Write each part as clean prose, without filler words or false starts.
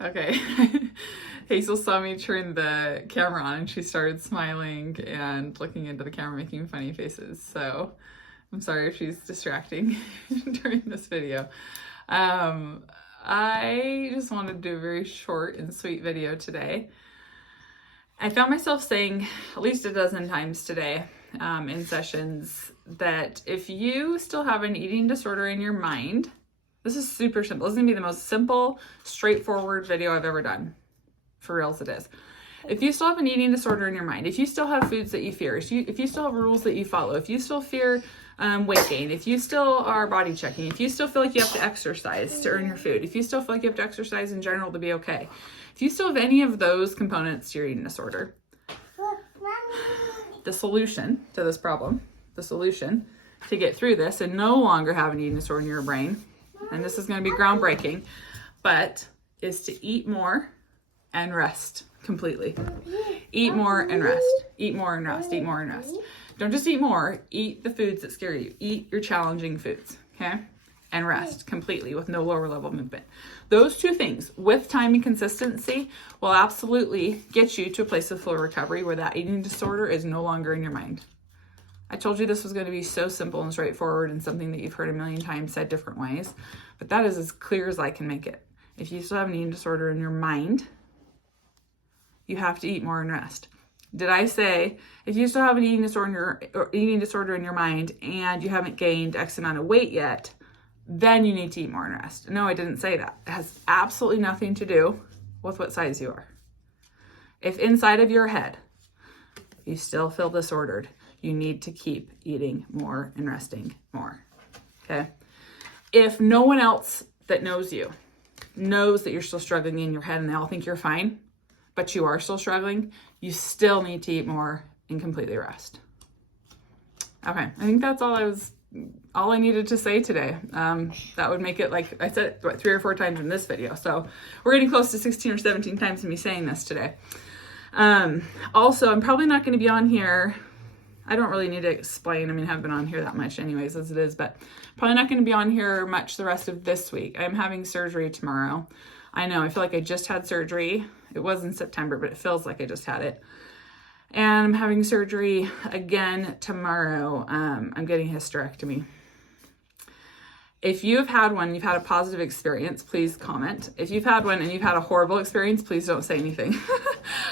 Okay. Hazel saw me turn the camera on and she started smiling and looking into the camera, making funny faces. So I'm sorry if she's distracting during this video. I just wanted to do a very short and sweet video today. I found myself saying at least a dozen times today in sessions that if you still have an eating disorder in your mind, this is super simple. This is gonna be the most simple, straightforward video I've ever done. For reals it is. If you still have an eating disorder in your mind, if you still have foods that you fear, if you still have rules that you follow, if you still fear weight gain, if you still are body checking, if you still feel like you have to exercise to earn your food, if you still feel like you have to exercise in general to be okay, if you still have any of those components to your eating disorder, the solution to this problem, the solution to get through this and no longer have an eating disorder in your brain, and this is going to be groundbreaking, but is to eat more and rest completely. Eat more and rest. Eat more and rest. Eat more and rest. Don't just eat more. Eat the foods that scare you. Eat your challenging foods, okay? And rest completely with no lower level movement. Those two things, with time and consistency, will absolutely get you to a place of full recovery where that eating disorder is no longer in your mind. I told you this was going to be so simple and straightforward and something that you've heard a million times said different ways, but that is as clear as I can make it. If you still have an eating disorder in your mind, you have to eat more and rest. Did I say if you still have an eating disorder in your mind and you haven't gained X amount of weight yet, then you need to eat more and rest? No, I didn't say that. It has absolutely nothing to do with what size you are. If inside of your head you still feel disordered, you need to keep eating more and resting more, okay? If no one else that knows you knows that you're still struggling in your head and they all think you're fine, but you are still struggling, you still need to eat more and completely rest. Okay, I think that's all I needed to say today. That would make it, like I said, 3 or 4 times in this video. So we're getting close to 16 or 17 times of me saying this today. Also, I'm probably not going to be on here. I don't really need to explain. I mean, I haven't been on here that much anyways as it is, but probably not going to be on here much the rest of this week. I'm having surgery tomorrow. I know, I feel like I just had surgery. It was in September, but it feels like I just had it. And I'm having surgery again tomorrow. I'm getting a hysterectomy. If you've had one, you've had a positive experience, please comment. If you've had one and you've had a horrible experience, please don't say anything.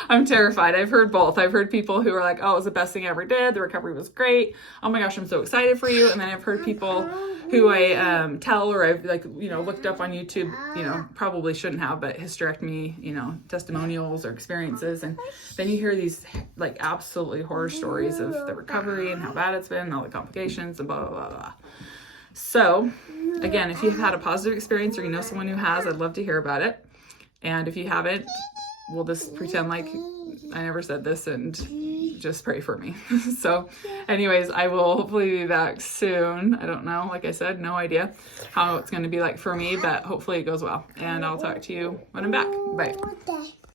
I'm terrified. I've heard both. I've heard people who are like, oh, it was the best thing I ever did. The recovery was great. Oh my gosh, I'm so excited for you. And then I've heard people who I tell or I've looked up on YouTube, probably shouldn't have, but hysterectomy, testimonials or experiences. And then you hear these like absolutely horror stories of the recovery and how bad it's been and all the complications and blah, blah, blah, blah. So again, if you've had a positive experience or you know someone who has, I'd love to hear about it. And if you haven't, we'll just pretend like I never said this and just pray for me. So anyways, I will hopefully be back soon. I don't know, like I said, no idea how it's going to be like for me, but hopefully it goes well. And I'll talk to you when I'm back. Bye.